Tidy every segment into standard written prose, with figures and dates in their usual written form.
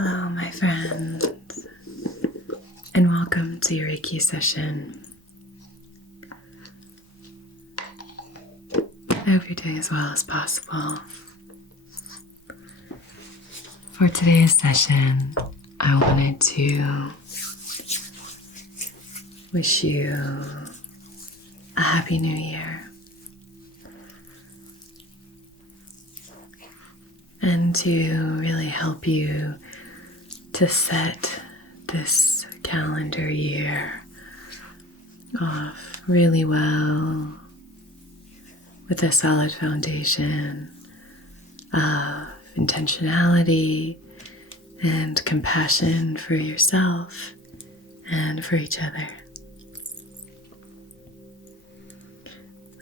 Hello, my friends, and welcome to your Reiki session. I hope you're doing as well as possible. For today's session, I wanted to wish you a happy new year and to really help you to set this calendar year off really well with a solid foundation of intentionality and compassion for yourself and for each other.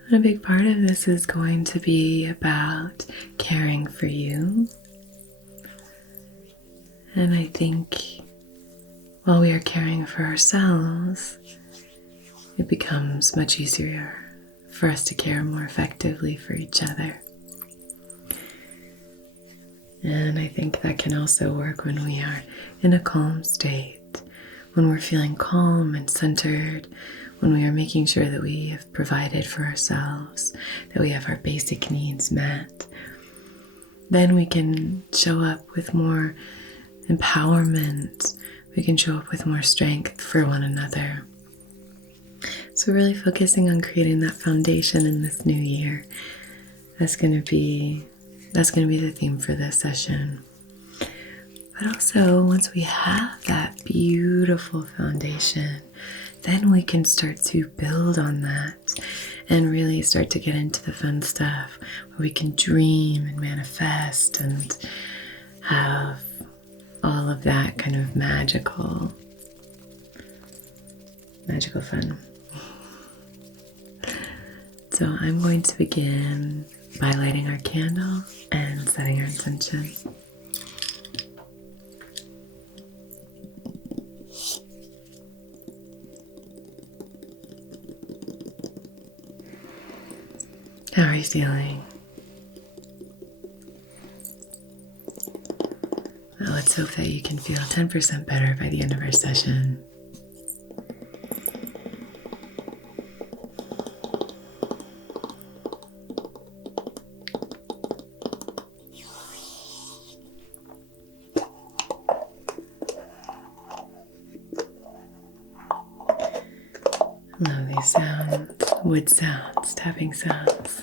And a big part of this is going to be about caring for you. And I think while we are caring for ourselves, it becomes much easier for us to care more effectively for each other. And I think that can also work when we are in a calm state, when we're feeling calm and centered, when we are making sure that we have provided for ourselves, that we have our basic needs met. Then we can show up with more empowerment. We can show up with more strength for one another. So really focusing on creating that foundation in this new year. That's going to be the theme for this session. But also, once we have that beautiful foundation, then we can start to build on that and really start to get into the fun stuff where we can dream and manifest and have all of that kind of magical fun. So I'm going to begin by lighting our candle and setting our intention. How are you feeling? Well, let's hope that you can feel 10% better by the end of our session. Love these sounds, wood sounds, tapping sounds.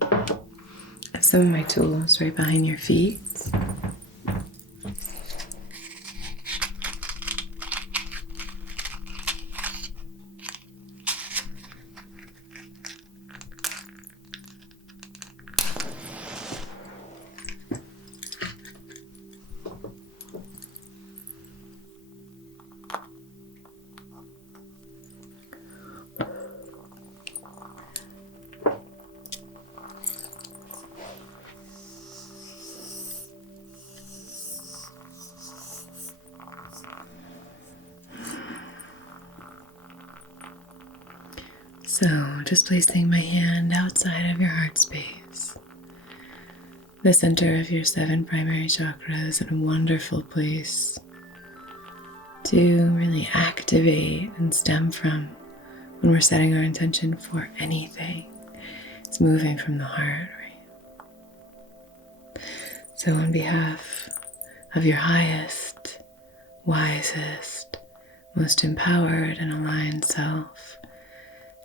I have some of my tools right behind your feet. So, just placing my hand outside of your heart space, the center of your 7 primary chakras, and a wonderful place to really activate and stem from when we're setting our intention for anything. It's moving from the heart, right? So, on behalf of your highest, wisest, most empowered and aligned self,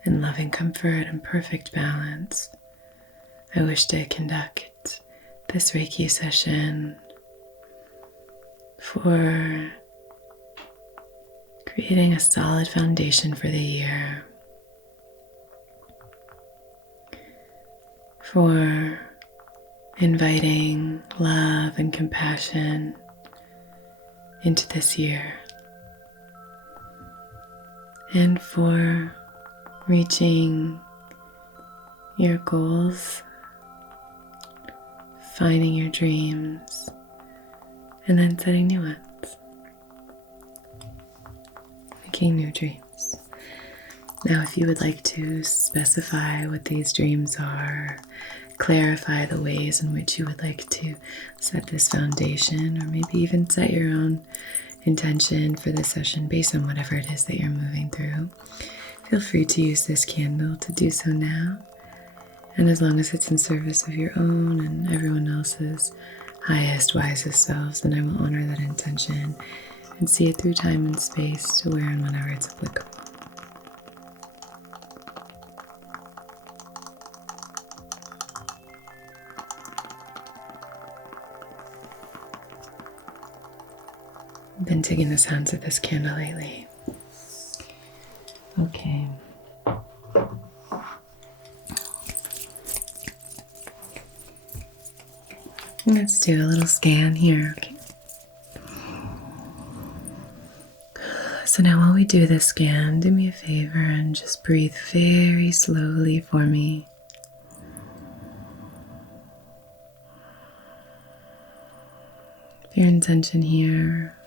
in loving comfort and perfect balance, I wish to conduct this Reiki session for creating a solid foundation for the year, for inviting love and compassion into this year, and for reaching your goals, finding your dreams, and then setting new ones, making new dreams. Now, if you would like to specify what these dreams are, clarify the ways in which you would like to set this foundation, or maybe even set your own intention for this session based on whatever it is that you're moving through, feel free to use this candle to do so now. And as long as it's in service of your own and everyone else's highest, wisest selves, then I will honor that intention and see it through time and space to where and whenever it's applicable. I've been taking the sounds of this candle lately. Okay. Let's do a little scan here. Okay. So now while we do this scan, do me a favor and just breathe very slowly for me. Your intention here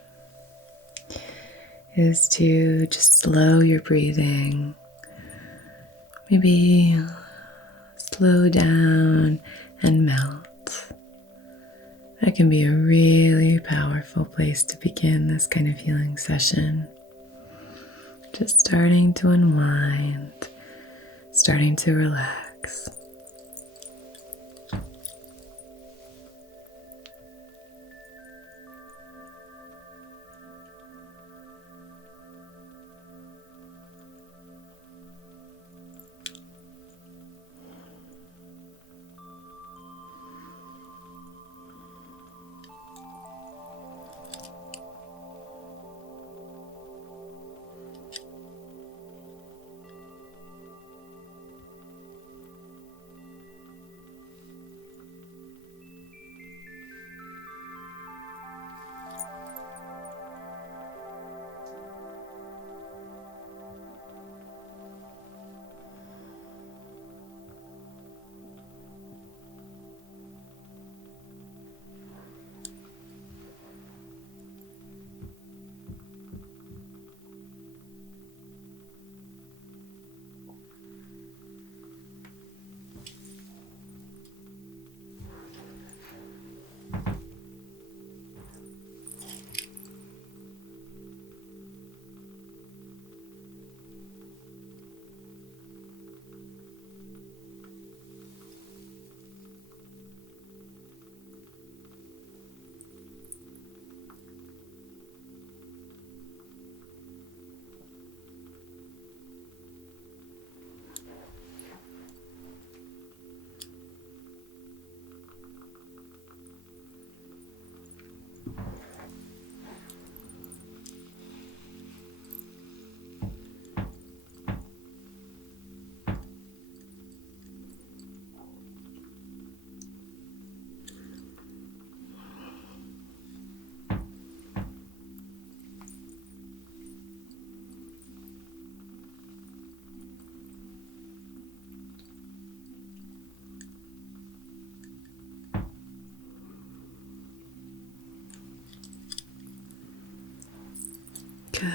is to just slow your breathing. Maybe slow down and melt. That can be a really powerful place to begin this kind of healing session. Just starting to unwind, starting to relax. Good.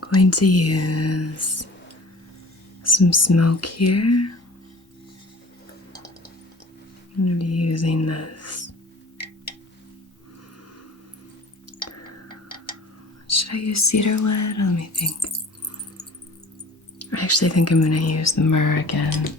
Going to use some smoke here. I'm going to be using this. Should I use cedar wood? Let me think. I actually think I'm going to use the myrrh again.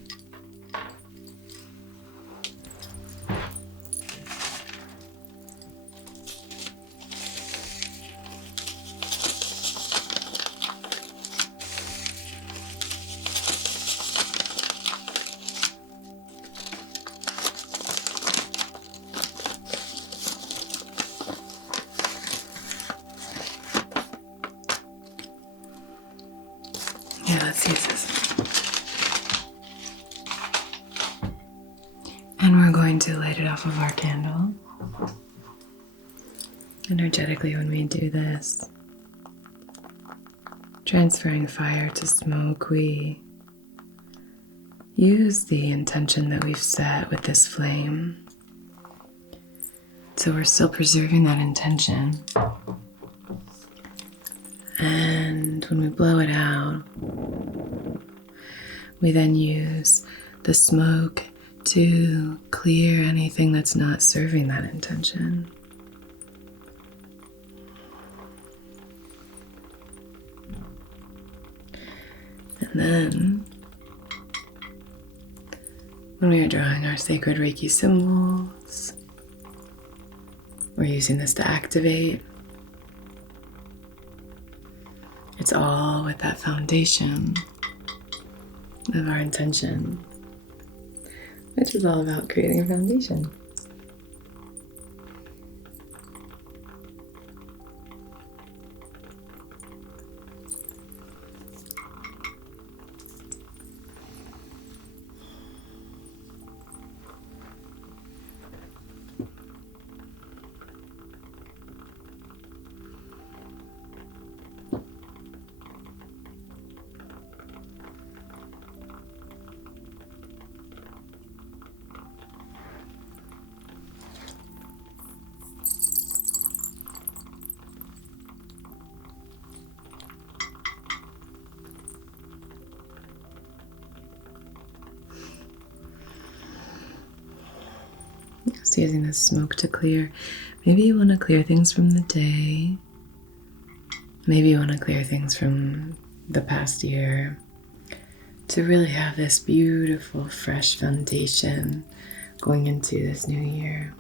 Yeah, let's use this. And we're going to light it off of our candle. Energetically, when we do this, transferring fire to smoke, we use the intention that we've set with this flame So we're still preserving that intention. And when we blow it out, we then use the smoke to clear anything that's not serving that intention. And then, when we are drawing our sacred Reiki symbols, we're using this to activate. It's all with that foundation of our intention, which is all about creating a foundation. Just using the smoke to clear. Maybe you want to clear things from the day. Maybe you want to clear things from the past year. To really have this beautiful, fresh foundation going into this new year.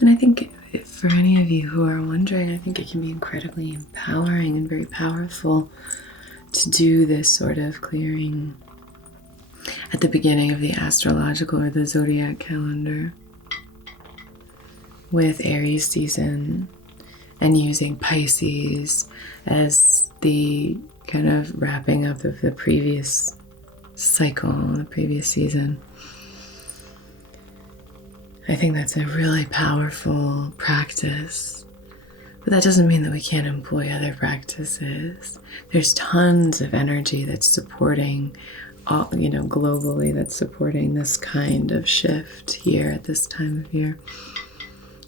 And I think for any of you who are wondering, I think it can be incredibly empowering and very powerful to do this sort of clearing at the beginning of the astrological or the zodiac calendar with Aries season and using Pisces as the kind of wrapping up of the previous cycle, the previous season. I think that's a really powerful practice, but that doesn't mean that we can't employ other practices. There's tons of energy that's supporting, globally, that's supporting this kind of shift here at this time of year.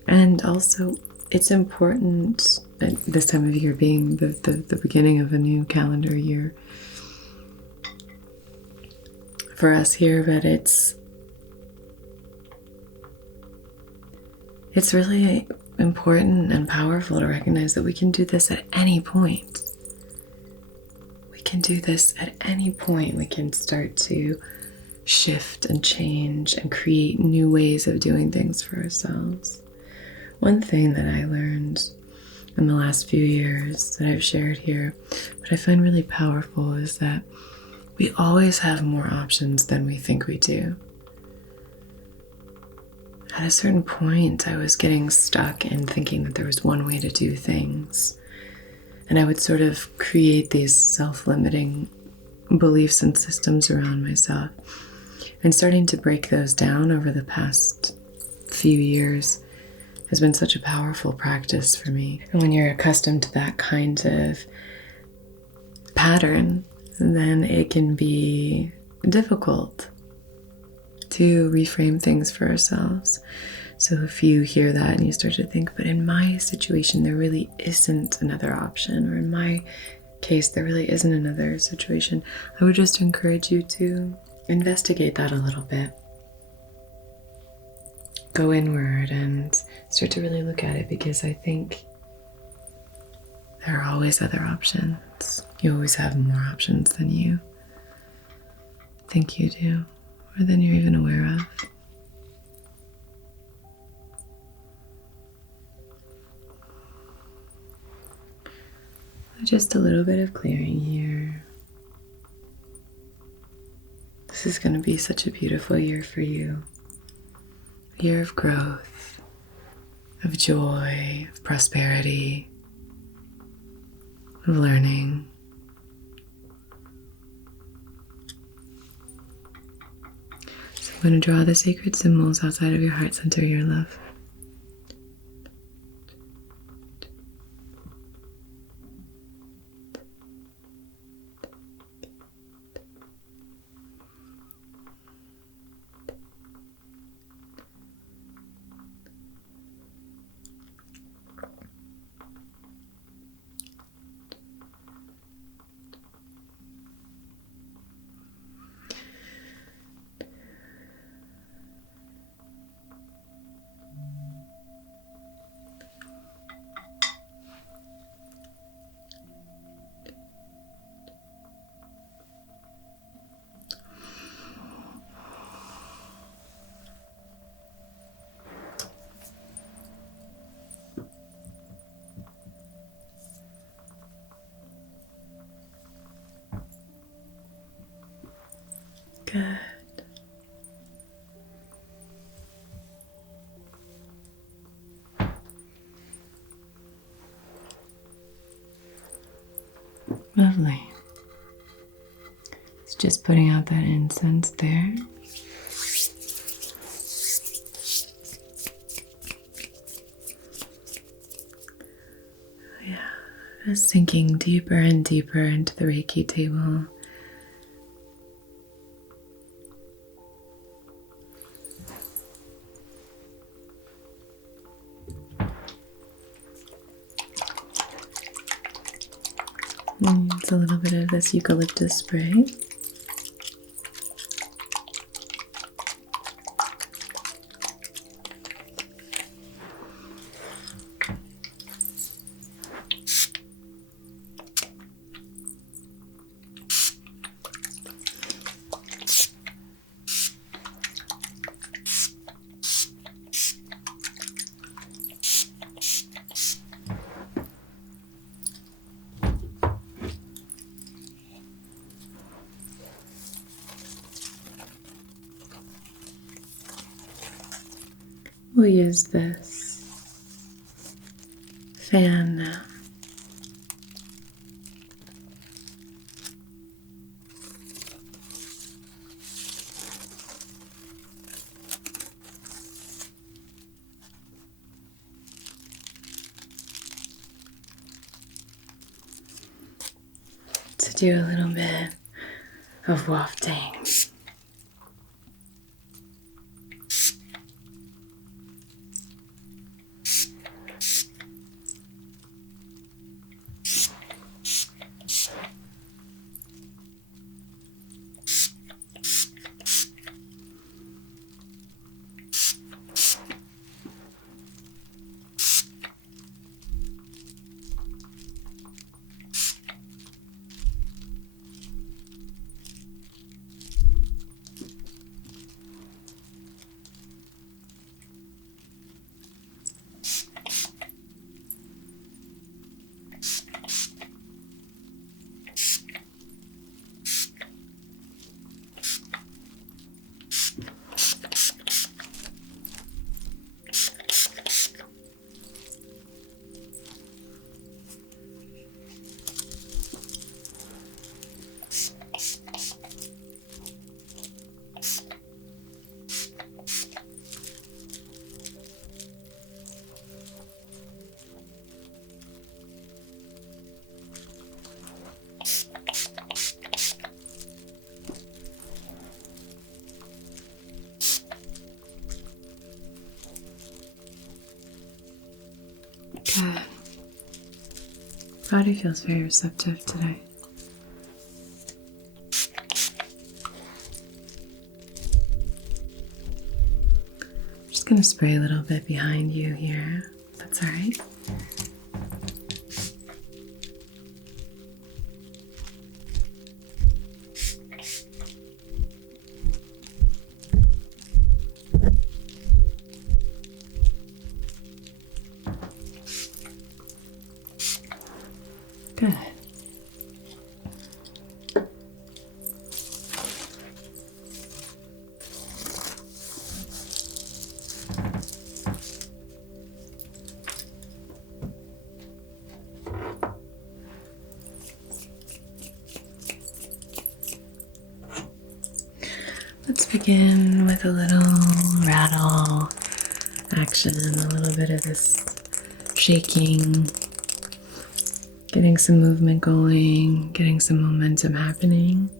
And also, it's important, this time of year being the beginning of a new calendar year for us here, but it's really important and powerful to recognize that we can do this at any point. We can do this at any point. We can start to shift and change and create new ways of doing things for ourselves. One thing that I learned in the last few years that I've shared here, but I find really powerful, is that we always have more options than we think we do. At a certain point, I was getting stuck in thinking that there was one way to do things. And I would sort of create these self-limiting beliefs and systems around myself. And starting to break those down over the past few years has been such a powerful practice for me. And when you're accustomed to that kind of pattern, then it can be difficult to reframe things for ourselves. So if you hear that and you start to think, but in my situation, there really isn't another option, or in my case, there really isn't another situation, I would just encourage you to investigate that a little bit. Go inward and start to really look at it, because I think there are always other options. You always have more options than you think you do, or than you're even aware of. Just a little bit of clearing here. This is going to be such a beautiful year for you. A year of growth, of joy, of prosperity, of learning. So I'm going to draw the sacred symbols outside of your heart center, your love. Good. Lovely. It's just putting out that incense there. Yeah, just sinking deeper and deeper into the Reiki table. It's a little bit of this eucalyptus spray. We'll use this fan now. To do a little bit of wafting. Good. Body feels very receptive today. I'm just going to spray a little bit behind you here. That's all right. Good. Let's begin with a little rattle action, a little bit of this shaking. Getting some movement going, getting some momentum happening.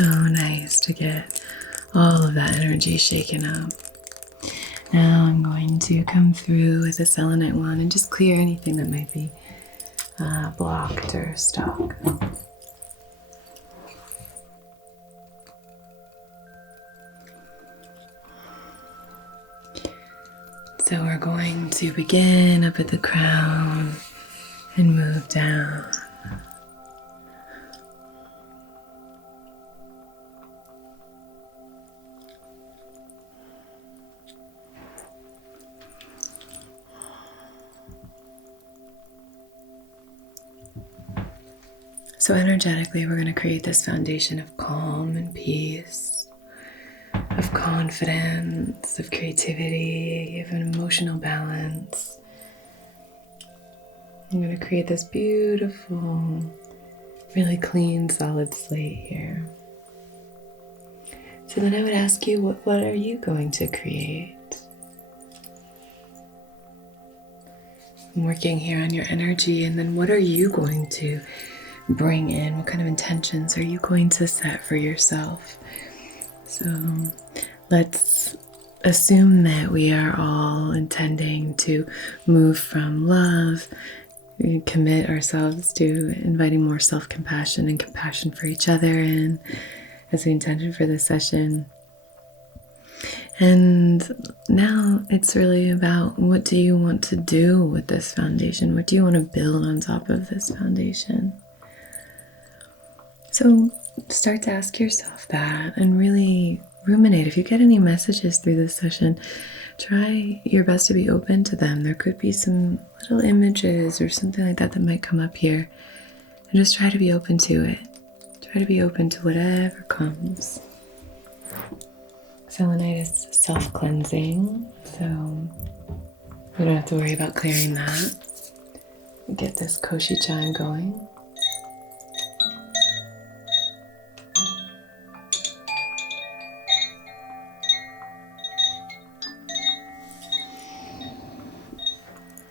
so nice to get all of that energy shaken up. Now I'm going to come through with a selenite wand and just clear anything that might be blocked or stuck. So we're going to begin up at the crown and move down. So energetically, we're going to create this foundation of calm and peace, of confidence, of creativity, of an emotional balance. I'm going to create this beautiful, really clean, solid slate here. So then I would ask you, what are you going to create? I'm working here on your energy, and then what are you going to bring in? What kind of intentions are you going to set for yourself? So let's assume that we are all intending to move from love, commit ourselves to inviting more self-compassion and compassion for each other in as we intended for this session. And now it's really about, what do you want to do with this foundation? What do you want to build on top of this foundation? So start to ask yourself that and really ruminate. If you get any messages through this session, try your best to be open to them. There could be some little images or something like that that might come up here. And just try to be open to it. Try to be open to whatever comes. Selenite is self-cleansing, so we don't have to worry about clearing that. We get this koshi chime going.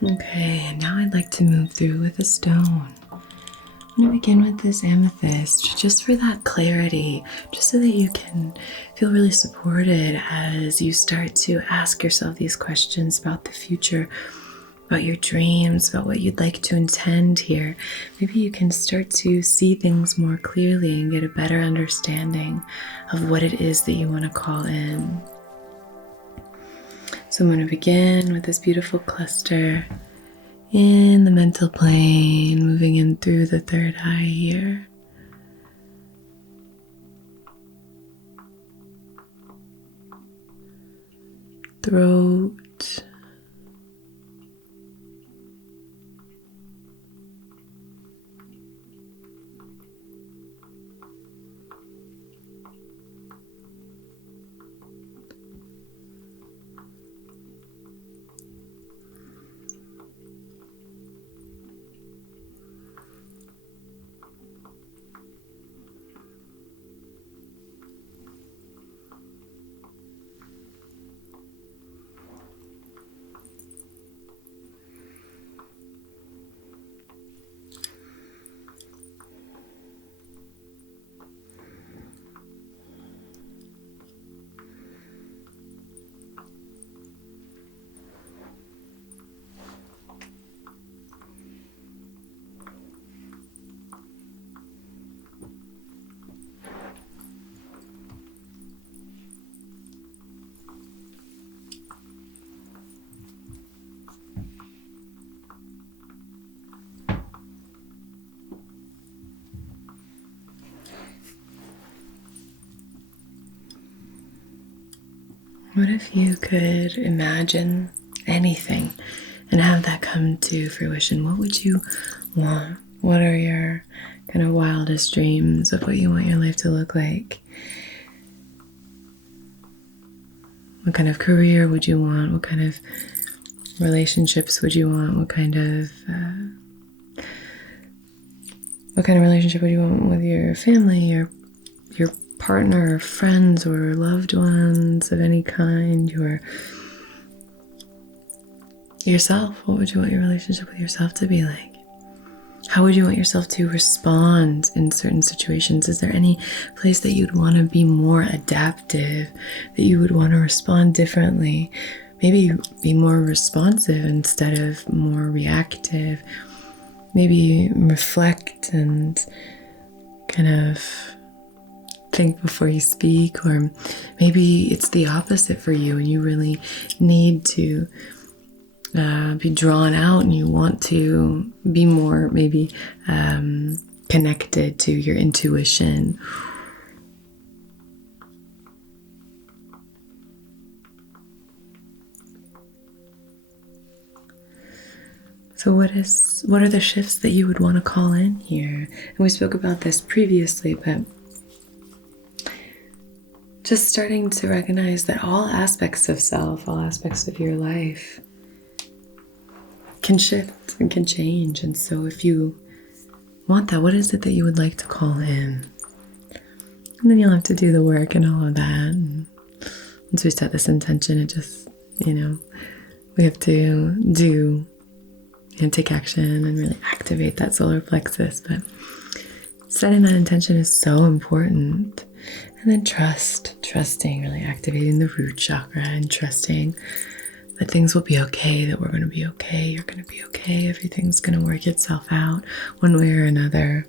Okay, and now I'd like to move through with a stone. I'm going to begin with this amethyst, just for that clarity, just so that you can feel really supported as you start to ask yourself these questions about the future, about your dreams, about what you'd like to intend here. Maybe you can start to see things more clearly and get a better understanding of what it is that you want to call in. So I'm going to begin with this beautiful cluster in the mental plane, moving in through the third eye here. Throat. What if you could imagine anything and have that come to fruition? What would you want? What are your kind of wildest dreams of what you want your life to look like? What kind of career would you want? What kind of relationships would you want? What kind of relationship would you want with your family, your partner, or friends, or loved ones of any kind? Yourself. What would you want your relationship with yourself to be like? How would you want yourself to respond in certain situations? Is there any place that you'd want to be more adaptive, that you would want to respond differently? Maybe be more responsive instead of more reactive. Maybe reflect and kind of think before you speak, or maybe it's the opposite for you and you really need to be drawn out and you want to be more maybe connected to your intuition. So what are the shifts that you would want to call in here? And we spoke about this previously, but just starting to recognize that all aspects of self, all aspects of your life can shift and can change. And so if you want that, what is it that you would like to call in? And then you'll have to do the work and all of that. And once we set this intention, it just, we have to do and take action and really activate that solar plexus. But setting that intention is so important. And then trusting, really activating the root chakra and trusting that things will be okay, that we're going to be okay, you're going to be okay, everything's going to work itself out one way or another.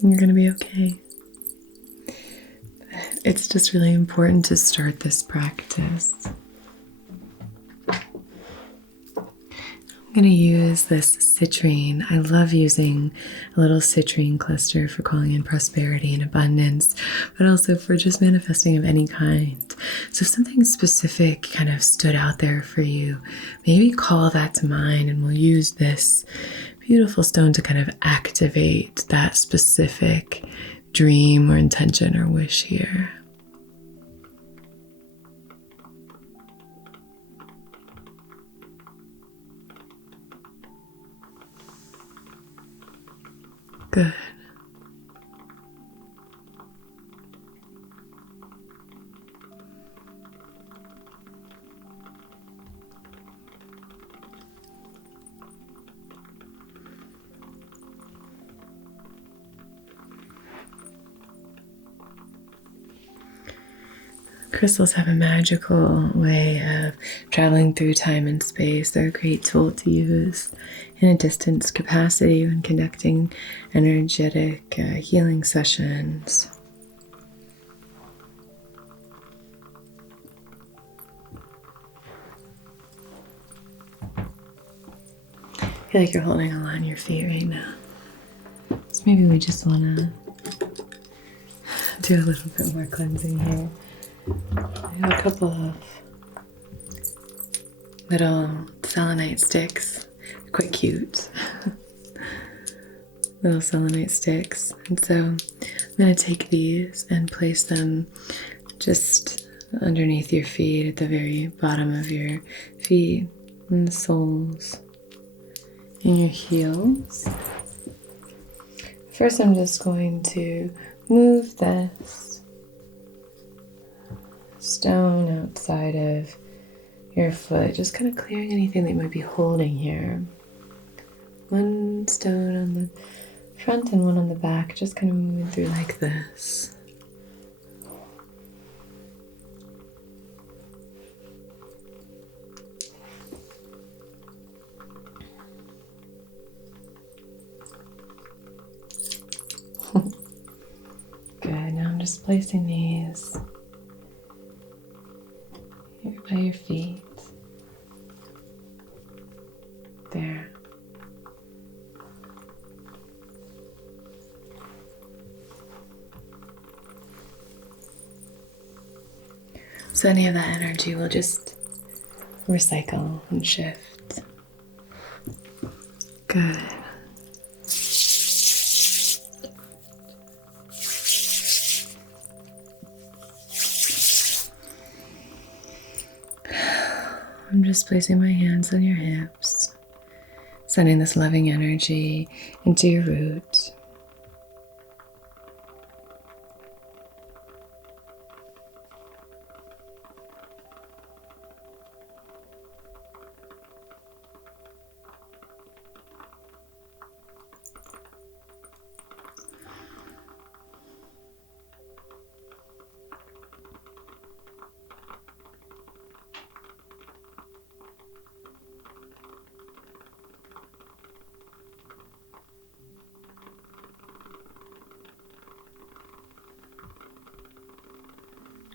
You're going to be okay. It's just really important to start this practice. I'm going to use this citrine. I love using a little citrine cluster for calling in prosperity and abundance, but also for just manifesting of any kind. So if something specific kind of stood out there for you, maybe call that to mind, and we'll use this beautiful stone to kind of activate that specific dream or intention or wish here. Good. Crystals have a magical way of traveling through time and space. They're a great tool to use in a distance capacity when conducting energetic healing sessions. I feel like you're holding a lot on your feet right now. So maybe we just want to do a little bit more cleansing here. I have a couple of little selenite sticks. They're quite cute. Little selenite sticks. And so I'm going to take these and place them just underneath your feet, at the very bottom of your feet, and the soles, and your heels. First, I'm just going to move this stone outside of your foot, just kind of clearing anything that you might be holding here. One stone on the front and one on the back, just kind of moving through like this. Good, now I'm just placing these here by your feet. There. So any of that energy will just recycle and shift. Good. I'm just placing my hands on your hips, sending this loving energy into your root.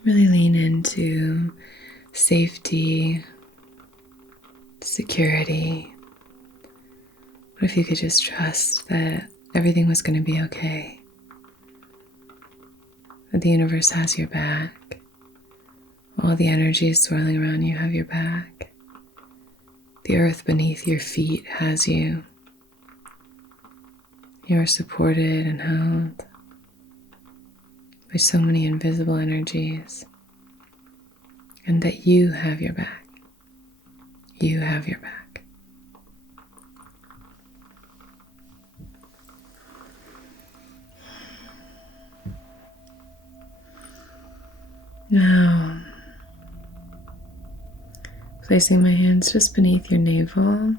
Really lean into safety, security. What if you could just trust that everything was going to be okay? That the universe has your back. All the energies swirling around you have your back. The earth beneath your feet has you. You are supported and held by so many invisible energies. And that you have your back. You have your back. Now, placing my hands just beneath your navel.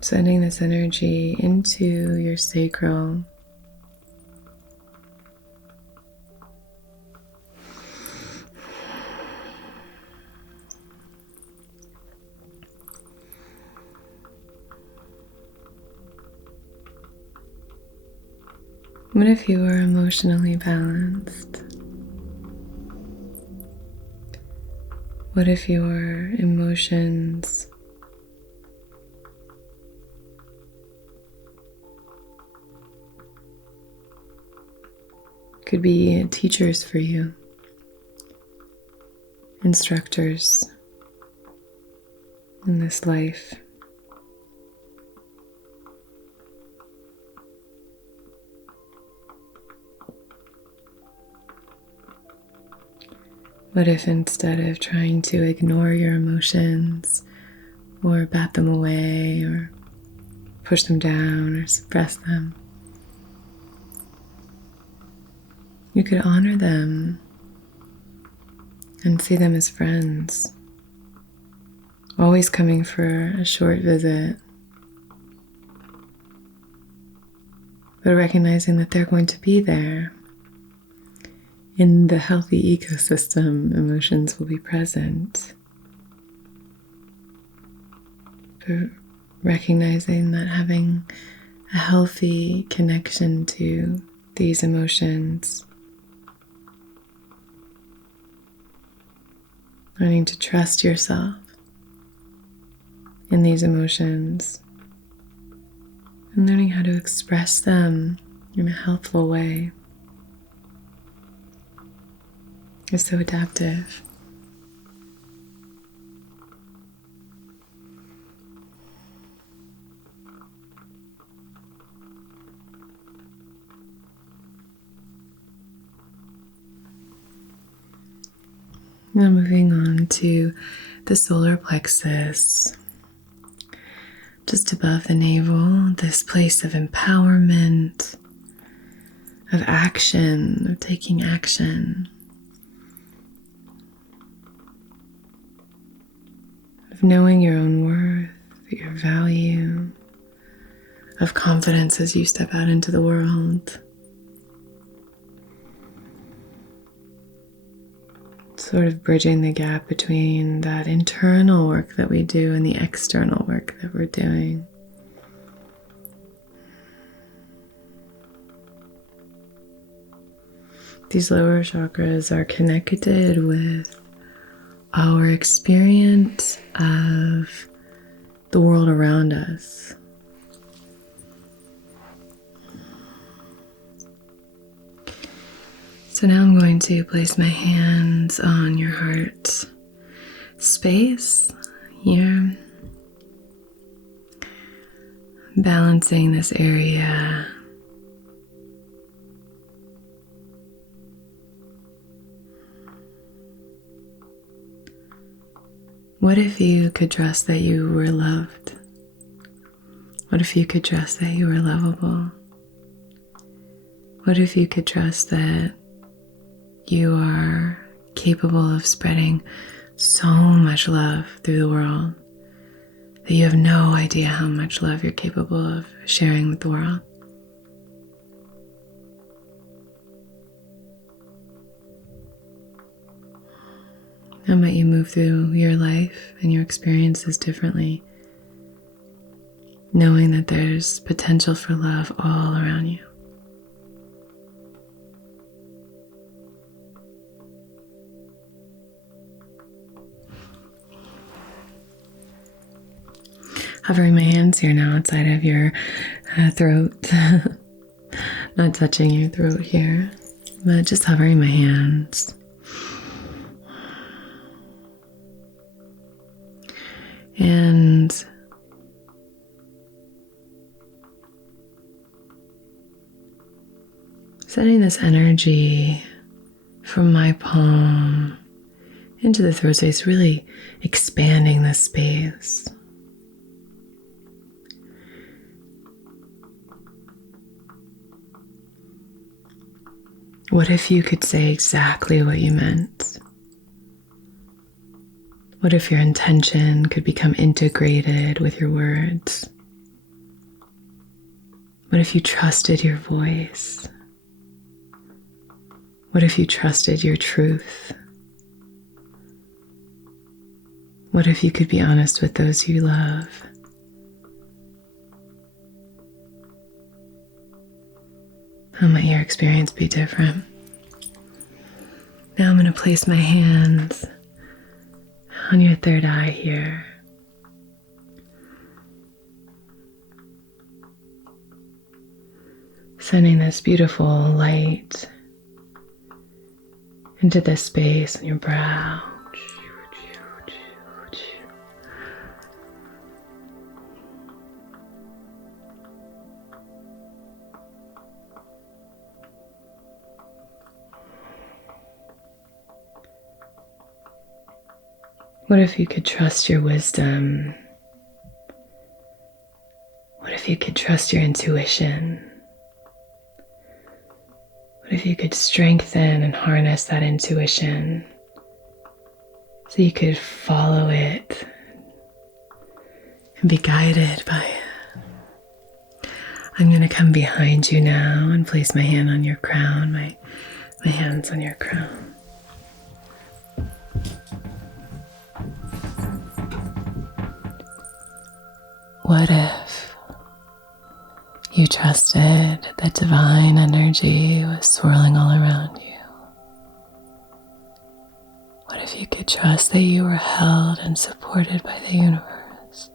Sending this energy into your sacral. What if you were emotionally balanced? What if your emotions could be teachers for you, instructors in this life? What if instead of trying to ignore your emotions or bat them away or push them down or suppress them, you could honor them and see them as friends, always coming for a short visit, but recognizing that they're going to be there. In the healthy ecosystem, emotions will be present. But recognizing that having a healthy connection to these emotions, learning to trust yourself in these emotions, and learning how to express them in a healthful way is so adaptive. Now moving on to the solar plexus, just above the navel, this place of empowerment, of action, of taking action, of knowing your own worth, your value, of confidence as you step out into the world. Sort of bridging the gap between that internal work that we do and the external work that we're doing. These lower chakras are connected with our experience of the world around us. So now I'm going to place my hands on your heart space here, balancing this area. What if you could trust that you were loved? What if you could trust that you were lovable? What if you could trust that you are capable of spreading so much love through the world that you have no idea how much love you're capable of sharing with the world? How might you move through your life and your experiences differently, knowing that there's potential for love all around you? Hovering my hands here now outside of your throat, not touching your throat here, but just hovering my hands. And sending this energy from my palm into the throat space, really expanding this space. What if you could say exactly what you meant? What if your intention could become integrated with your words? What if you trusted your voice? What if you trusted your truth? What if you could be honest with those you love? How might your experience be different? Now I'm going to place my hands on your third eye here. Sending this beautiful light into this space on your brow. What if you could trust your wisdom? What if you could trust your intuition? What if you could strengthen and harness that intuition so you could follow it and be guided by it? I'm going to come behind you now and place my hand on your crown, my hands on your crown. What if you trusted that divine energy was swirling all around you? What if you could trust that you were held and supported by the universe?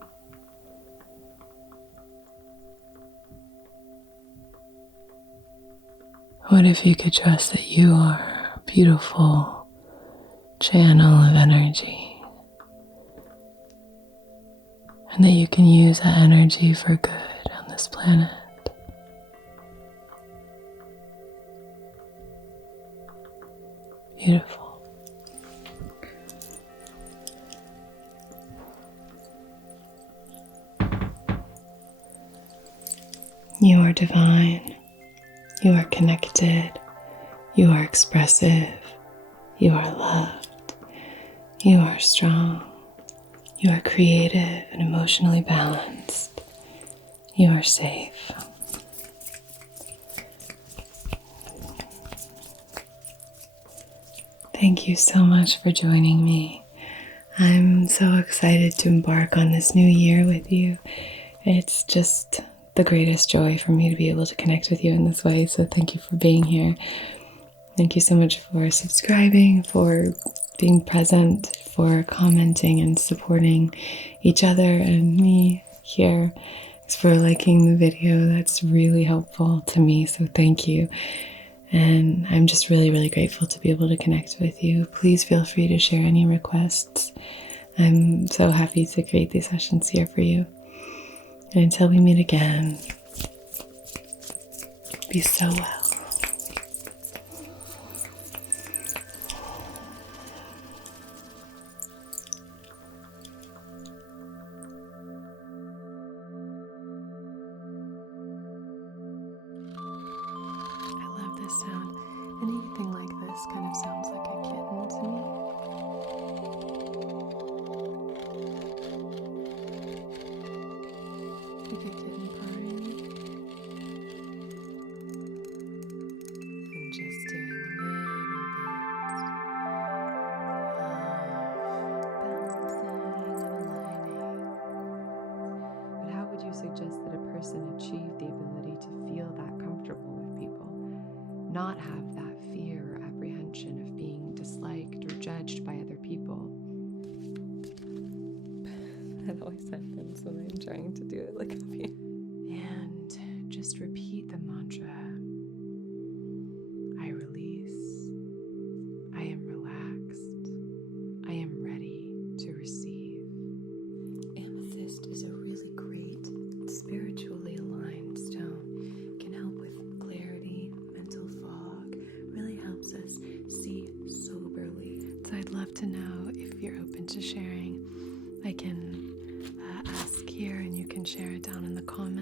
What if you could trust that you are a beautiful channel of energy? And that you can use that energy for good on this planet. Beautiful. You are divine. You are connected. You are expressive. You are loved. You are strong. You are creative and emotionally balanced. You are safe. Thank you so much for joining me. I'm so excited to embark on this new year with you. It's just the greatest joy for me to be able to connect with you in this way. So thank you for being here. Thank you so much for subscribing, for being present, for commenting and supporting each other and me here, for liking the video. That's really helpful to me, so thank you. And I'm just really, really grateful to be able to connect with you. Please feel free to share any requests. I'm so happy to create these sessions here for you. And until we meet again, be so well. Sound. Anything like this kind of sounds like a kitten to me. Like a kitten purring. achieve the ability to feel that comfortable with people, not have that fear or apprehension of being disliked or judged by other people. That always happens when I'm trying to do it like up here. And just repeat the mantra. I release. I am relaxed. I am ready to receive. Amethyst is a really great, spiritually aligned stone. It can help with clarity, mental fog, really helps us see soberly. So I'd love to know if you're open to sharing. I can ask here and you can share it down in the comments.